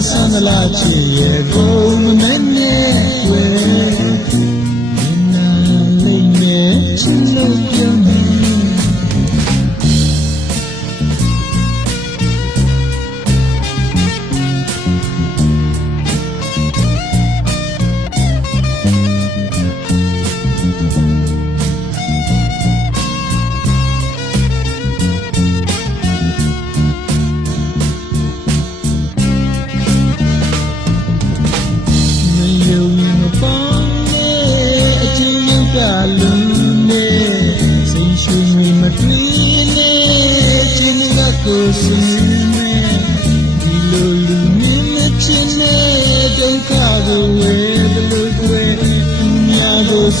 Sandala chiye go mene we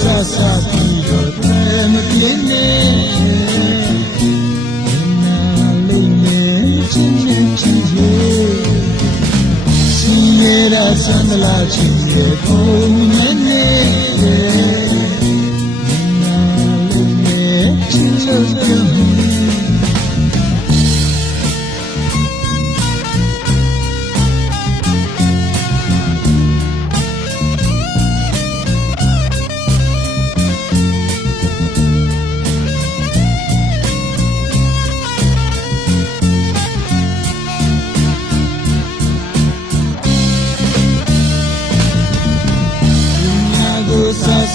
sa sa piro me tiene na le me chine chine sinera sandala chine ko ne na le me chine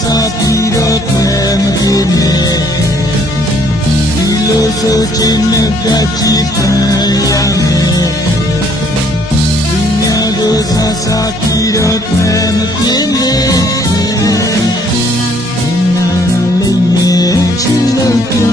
sa piro me tiene y lo so chine dachi ya me dunya sa piro me tiene na le me chilo kyo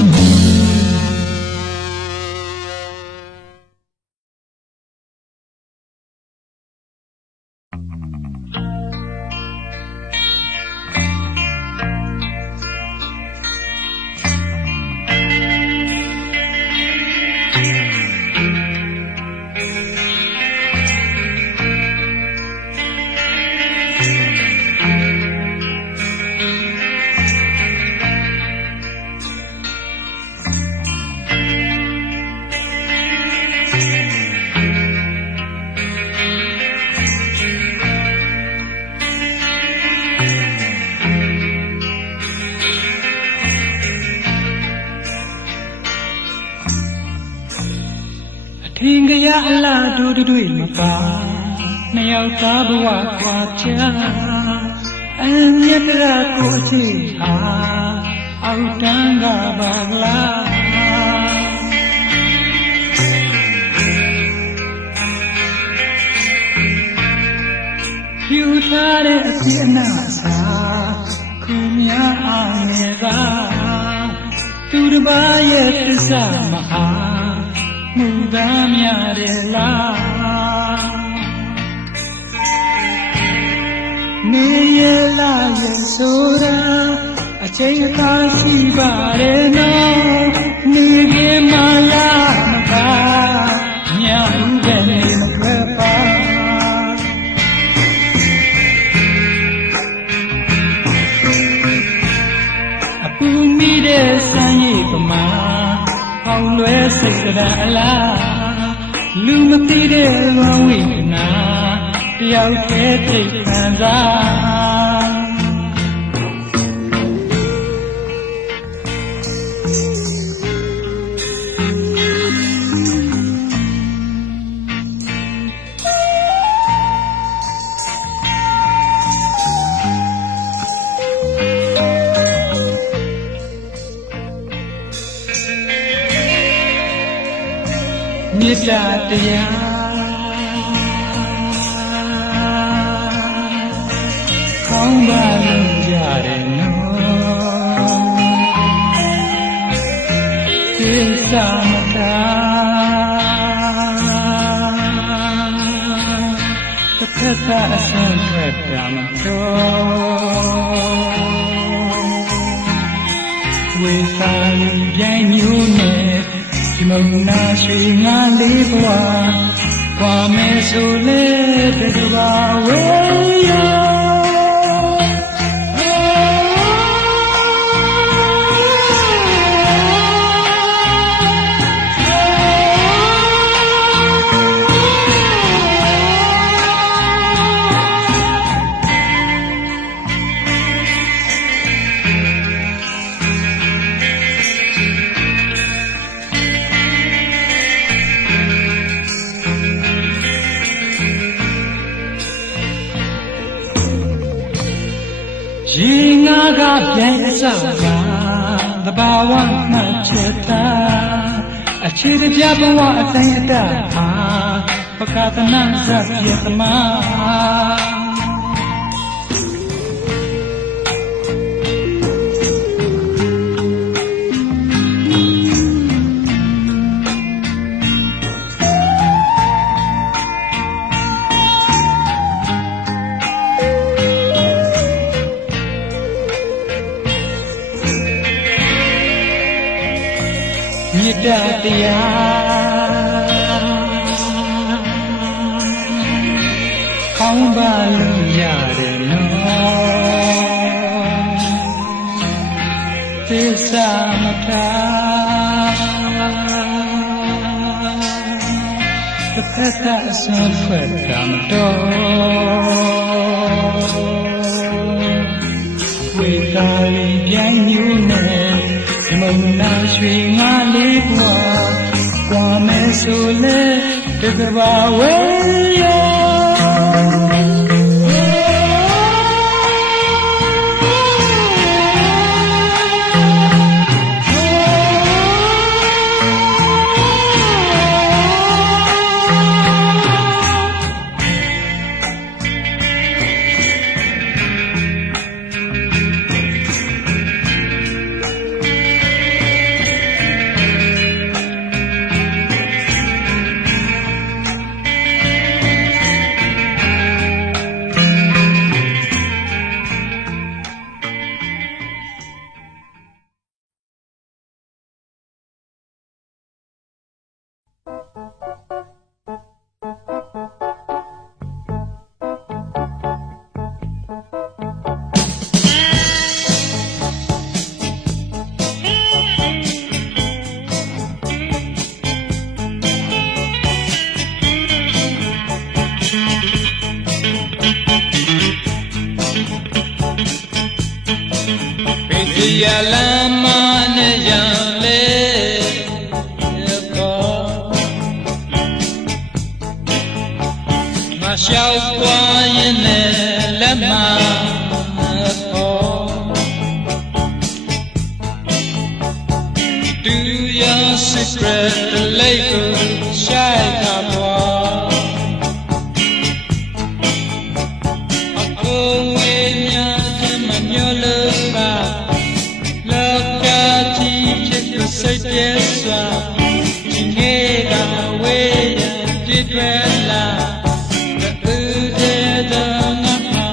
Hingga Allah duduk maka nayau tabuwa kwacha anyatra kusi ha autanga bagla yutare asina sa kumya anega turbaye tisa maha Mudamya rela Niyela yesura Achayaka sibare no Nige mala maka Nyahugane makapa Apumide sanyi kama Aulwe sekadala Lumatide wawina Tiyaw kete kanza Nita tiya Kaung balung jare no Kisa mata Tekata asan kata mato Wisang yang yunet Mona shinga libwa Kwa mesule bedwa weya Jingaga biasa the bawa maceta Achida jabawa atayada Pakata nasa yatama တရားခေါင်းပါလို့ရတယ်နော်သစ္စာမထားတစ်ဖက်ကအစွန်းဖွဲ့တာမတော်ဝေသာလီပြိုင်ညူနဲ့မုံလာရွှေငါလေးဘွားကွာမဲဆိုလဲတကဘာဝဲရောရလမ်းမနဲ့ရံလေငါရှောက်သွားရင်လည်းလက်မDo your secret the label shine upစိတ်ပြေစွာဒီနေ့ကဝေးရပြည့်ွယ်လာတူတဲ့တော့ငါမှာ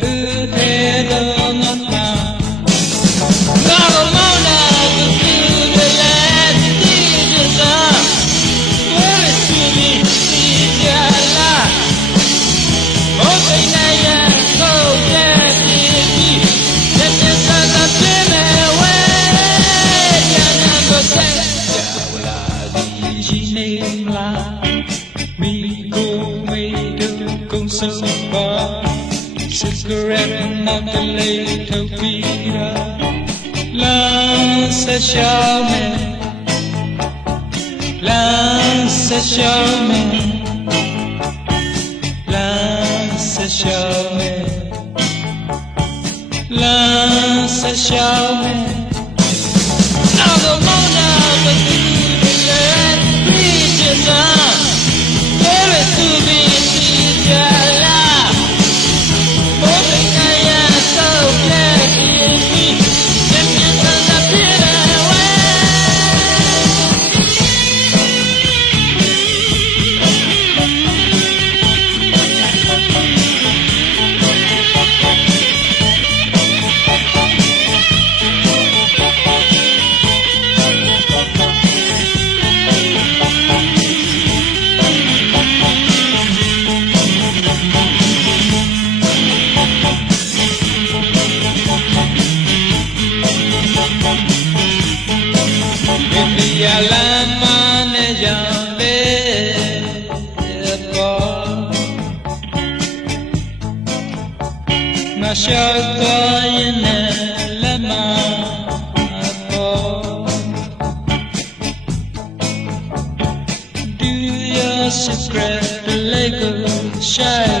တူတဲ့တော့ငါမှာငါတို့မောင်းလာသူတွေလည်းဒီကြစားဝေးစီစီကြလာဘုရားနဲ့ရတော့ရဲ့ဒီတဲ့စားတာပြည့်Cigarette not the little Peter Lance a showman Lance a showman Lance a showman Lance a showman Now the mona but the preachers are very to be Ya la mane ya le ko na sha ta yin la ma ko Do your secret like a shy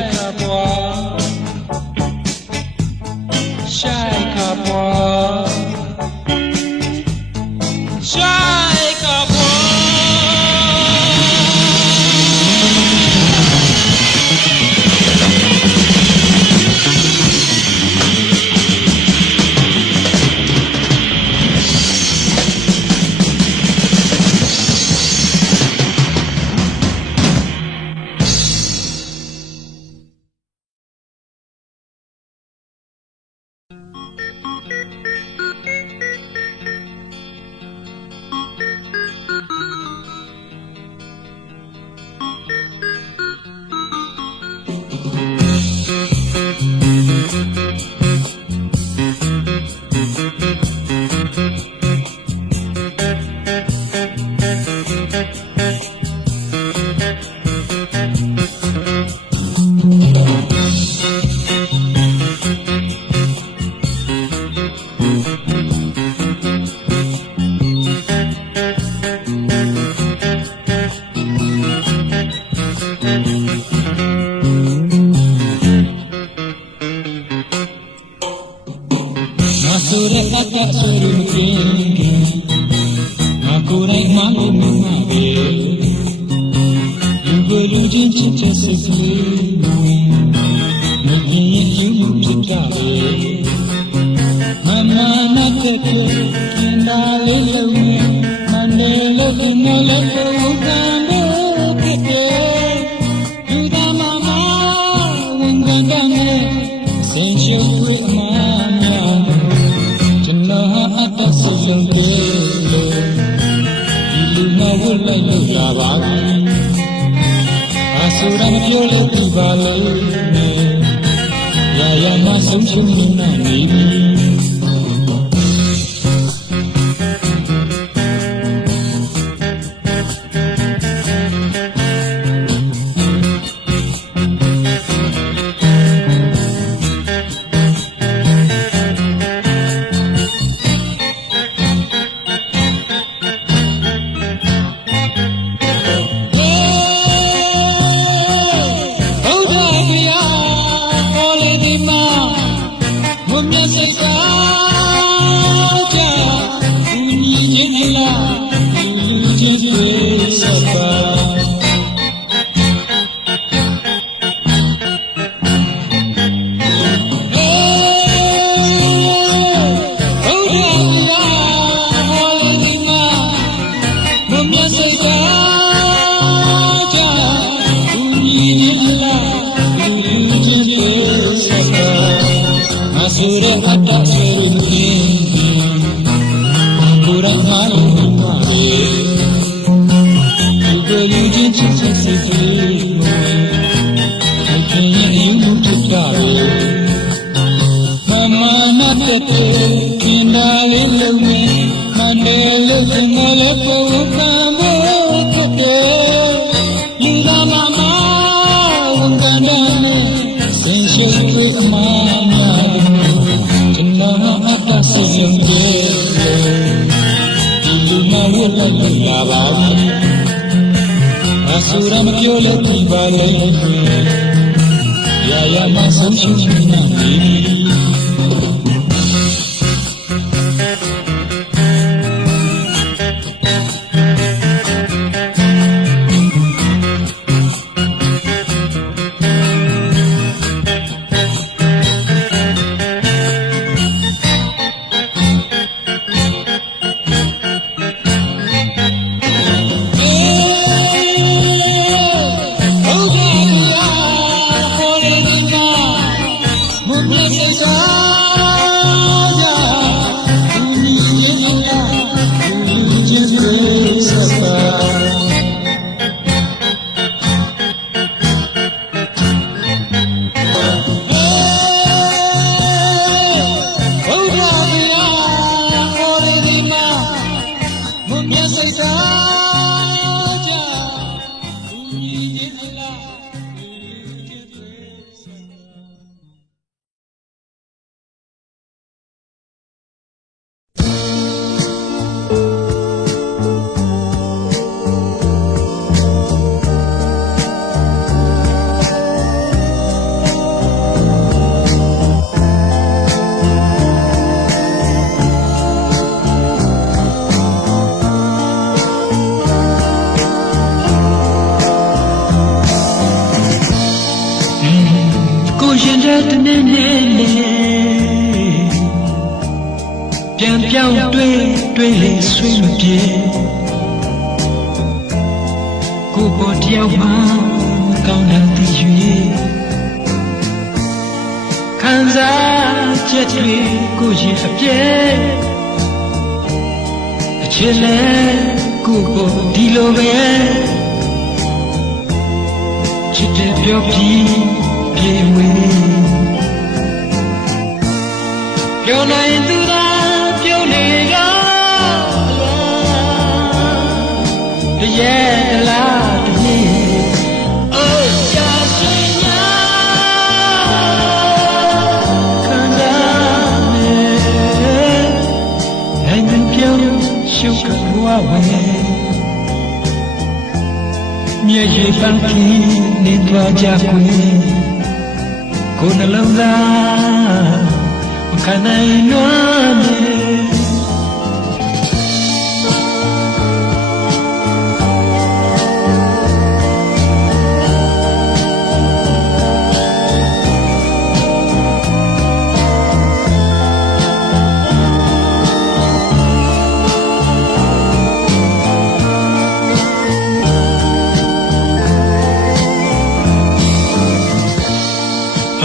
ချင်းချစ်ချစ်စိတ်ကလေးမမြင်ရင်ယူမှုဖြစ်ကြလေမမနာတဲ့ကင်တာလေးလုံးနဲ့မနေလို့ဒီနေ့လည်းပုံကံလို့ဖြစ်တယ်လူသားမမဝန်ကန်တဲ့ဆင်ရှုပ်ဝိမာများကျွန်တော်အတ္တစိတ်လုံးကလေးဒီလူမဝတ်လိုက်လို့လာပါဘူးအဆူရမပြောလို့ဒီပါလို့ရာရာမဆုံးရှုံးနေနေပြီ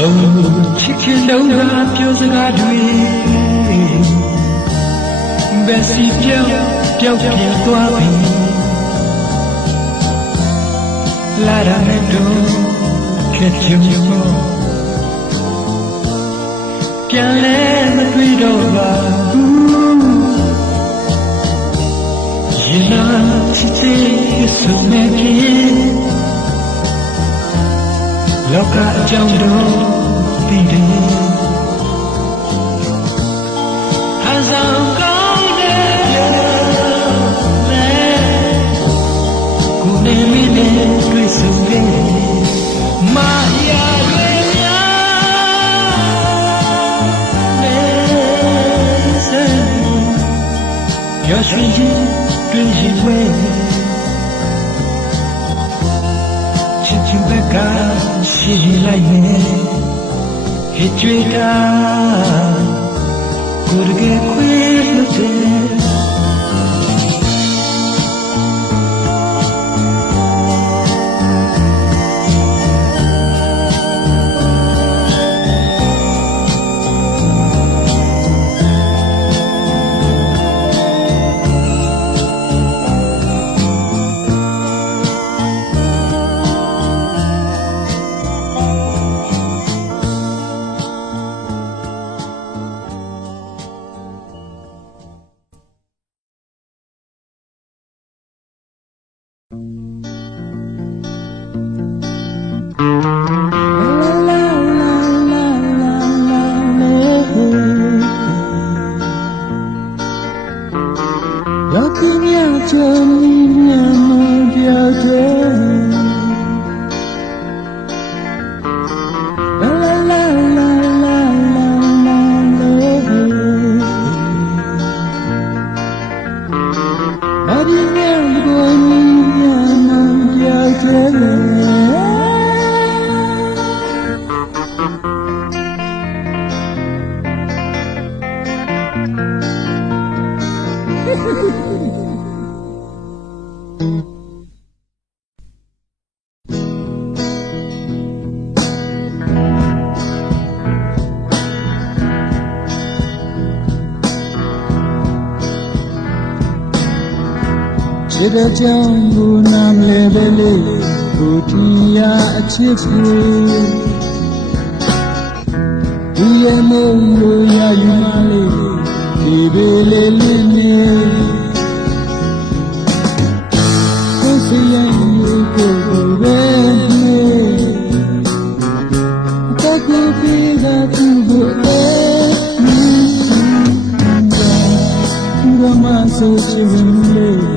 ချစ်ခင်လုံးကပြောစကားတွေဘယ်စီပြောင်းပြန်သွားပြီလာရမယ်တော့ခက်ချုံပြန်လဲမတွေ့တော့ပါရင်နာချစ်တဲ့ဆိုမဲ့ခင်လောကအကြောင်းတော့သိတယ်ဟန်ဆောင်ကောင်းတဲ့ကိုနေမီနဲ့တွေ့ဆုံခဲ့မာယာတွေများနဲ့စံရရှိရင်တွေ့ရင်ဝဲချစ်ချင်ဘက်ကရှိလိုက်မယ်ဟစ်ကြွေတာကိုယ်တကယ်ခွေးလို့တဲ့ချစ်တဲ့ကြောင့်ကိုနာမလဲပဲလေကိုတီးရအချစ်ကိုဒီရဲ့မို့လို့ရယူမလေးဒီပဲလေးလေးနဲ့ကိုစီရင်ကိုပဲအတကူပြီးတာသူ့ကိုရမဆိုချင်လေ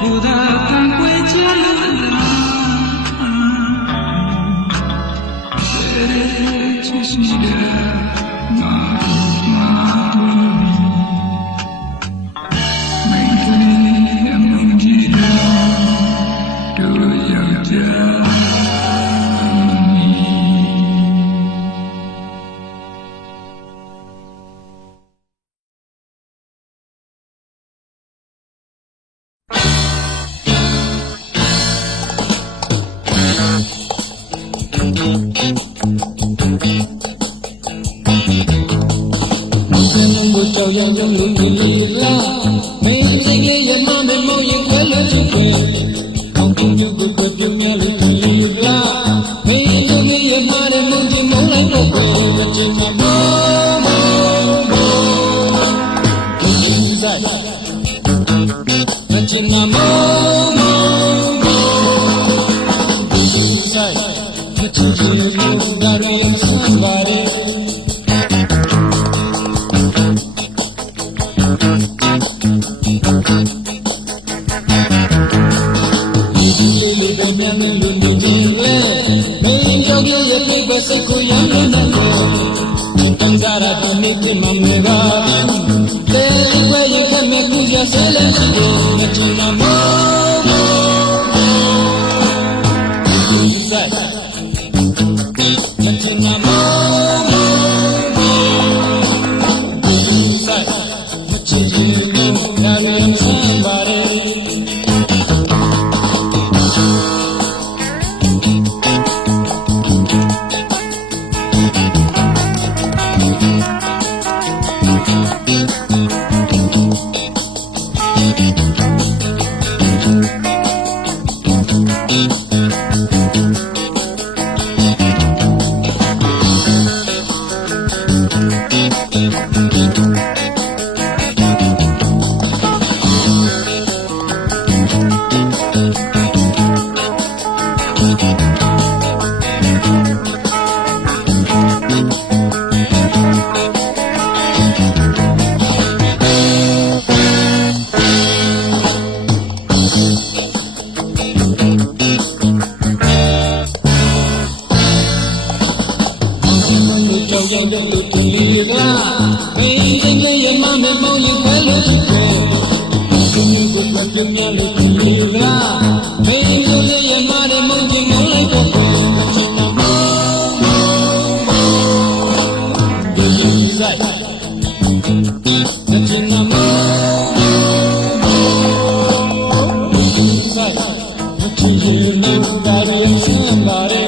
Cô đã càng quay trở lại မို့ကြောက်ရလုံးလုံးလေးလားမင်းစိတ်ရဲ့ရမမေမောင်ရင်ခွဲလို့ချွေအောင်ပြုံးကိုကိုပြုံးရလို့လေးလားမင်းတို့ရဲ့မာရမုန်ကြီးမောင်းလိုက်တော့ကိုမချင်မှာမောဒီစားမချင်မှာမောဒီစားမချင်လို့ဒါရီဆန်ပါရီစိတ်ကိုရမ်းနေတယ်တန်ကြရာတနေ့တည်းမှမကတဲ့ဝဲရခမဲ့ကူရဆဲလဲရှိတယ်မချင်နာမောဒီစားမချင်နာမောဒီစားမချင်လို့နာရမ်းဆန်းပါရဲရောက်တဲ့လူတွေကမင်းတို့ရဲ့မမေမောင်လေးပဲလို့ဒီကိုပြပြလို့ဒီကမင်းတို့ရဲ့မရမုန်ကြီးမောင်းလိုက်တော့မချင်တော့ဒီစားမချင်တော့ဒီစားမချင်လို့ဒါရီဆန်းပါရဲ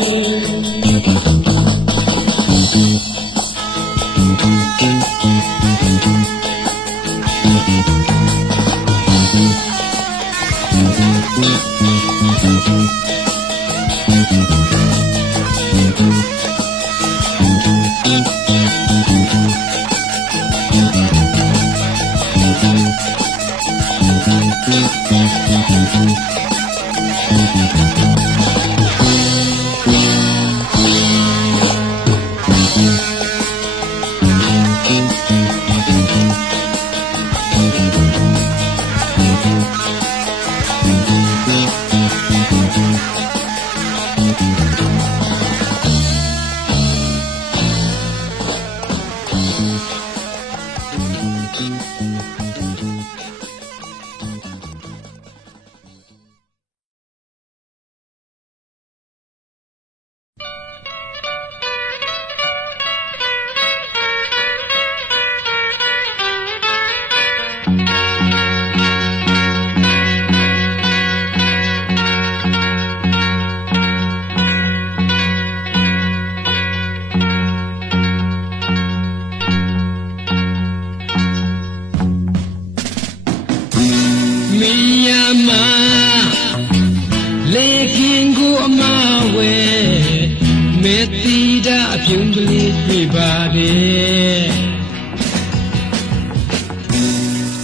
လေခင်ကိုအမဝဲမေတီတာအပြုံးကလေးပြပါတယ်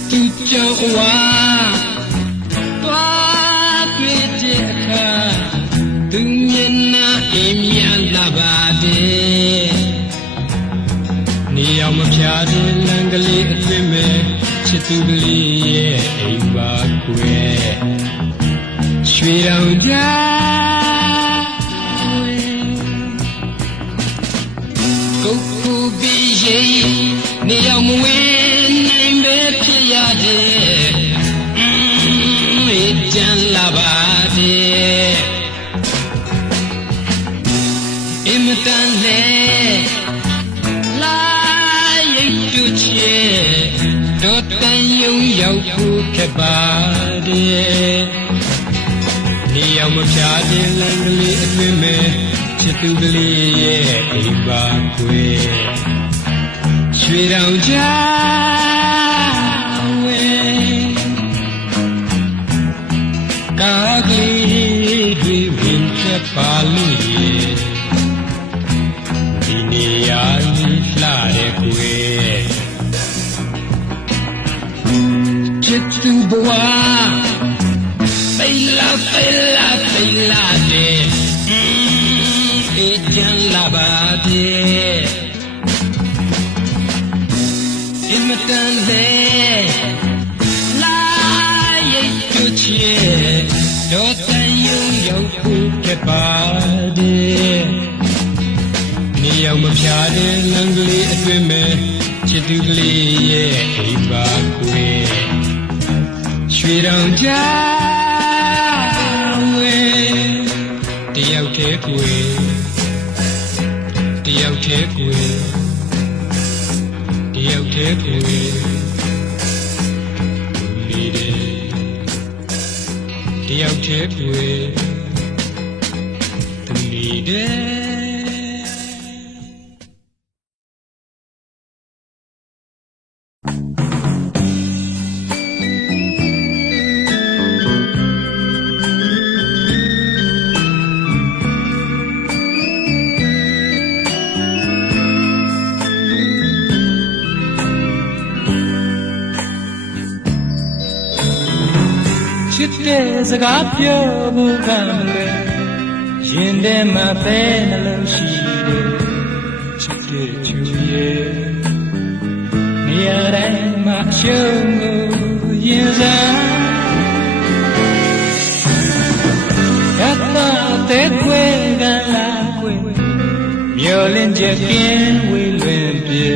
သူကြောင့်ဝါသွားတွေ့တဲ့အခါသူမျက်နှာအိမ်မြန်လာပါတယ်နေအောင်မဖြာတဲ့လမ်းကလေးအတွင်မဲ့ချစ်သူကလေးရဲ့အိမ်ပါကွယ်ရွှေတောင်ကြားကိုကူပြီးရင်နေအောင်မဝင်နိုင်ပဲဖြစ်ရတဲ့ကြံလာပါတယ်အင်မတန်လေလာရိတ်တူချေတော့တန်ယုံရောက်ဖို့ခက်ပါတယ်နေအောင်မဖြာတဲ့လမ်းကလေးအတွင်မဲ့ချစ်သူကလေးရဲ့အိမ်ပါကွယ်ရွ ရွှေတောင်ချဝဲကားကလေးတွေဝင်ချက်ပါလို့ရဲ့ဒီနေရာကြီးလှတဲ့ကွယ်ချစ်သူဘဝပိလာပိလာပိလာတဲ့အေးချမ်းလာပါတဲ့အမတန်လေလာရိတ်ချွချေတော့တန်ယုံရောက်ဖို့ခဲ့ပါတယ်နေရောက်မဖြာတဲ့လမ်းကလေးအတွင်မဲ့ချစ်သူကလေးရဲ့အိမ်ပါကွယ်ရွှေတောင်ချဝဲတယောက်တည်းကွယ်တယောက်တည်းကွယ်တယောက်တည်းကွယ်နေတယ်တယောက်တည်းကွယ်သူနေတယ်ချစ်တဲ့စကားပြောဖို့ကမလွယ်ရင်ထဲမှာပဲနှလုံးရှိတယ်ချစ်တဲ့ချူရဲ့နေရာတိုင်းမှာရှုံးကိုရင်စားရတာတဲ့ခွေကလာခွေမျောလင်းချက်ကင်းဝေးလွင်ပြေ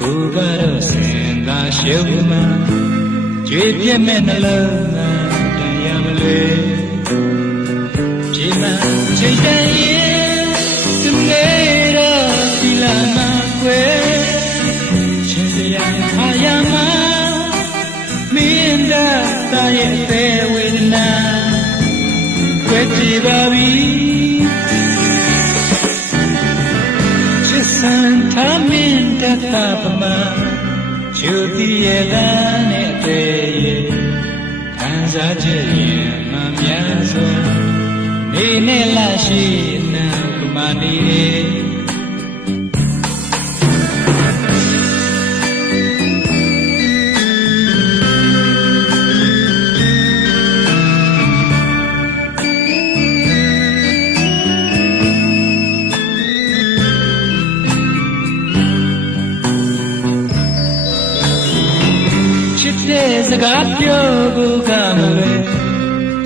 ကိုကတော့စင်သာရှုံးမှကြွေပြက်မဲ့နှလုံးတန်ရမလဲပြေမချိန်တန်ရင်သူနေတော့ဒီလာမကွယ်ရှင်စရာဟာရမမင်းတာရဲ့အသေးဝေဒနာကွယ်ကြည့်ပါပြီချစ်စံထားမင်းတတာပမာကျူတီရဲ့သားနဲ့အသေးရဲ့ခံစားချက်ရင်မများစွာနေနဲ့လာရှိနာကမနေစကားပြောဖို့ကမလွယ်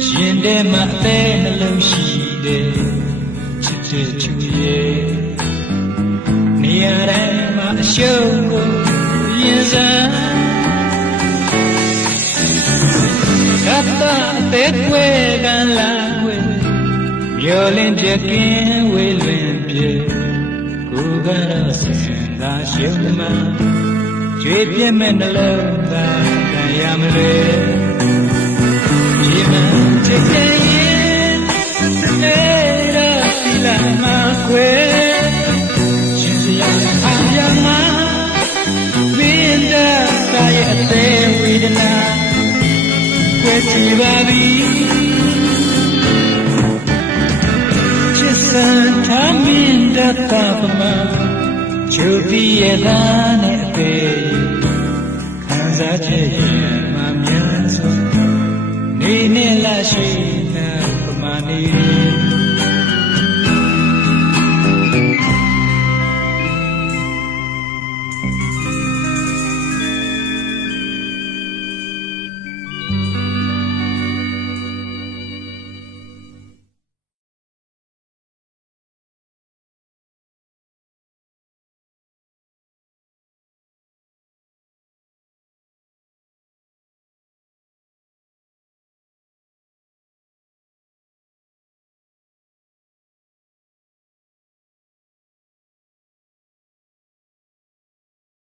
ရှင်ထဲမှာအသေးနှလုံးရှိတယ်ချစ်တဲ့ချူရဲ့နေရာတိုင်းမှာအရှုံးကိုရင်စားကပ်တာအသေးခွဲကလာခွေမျောလင်းပြက်ကင်းဝေးလွင်ပြေကိုကတော့စင်သာရှုံးမှကြွေပြက်မဲ့နှလုံးသားရမလဲဒီမှာချစ်တဲ့ရင်နေရစီလာမခွေရှင်စရာအာရမမင်းတာရဲ့အသေးဝေဒနာကွယ်ကြည့်ပါပြီချစ်စံထားမင်းတာပမာချူပြီးရသားနဲ့အသေးခံစားချက်ရင်မများစွာနေနဲ့လာရှိနာပမာနေ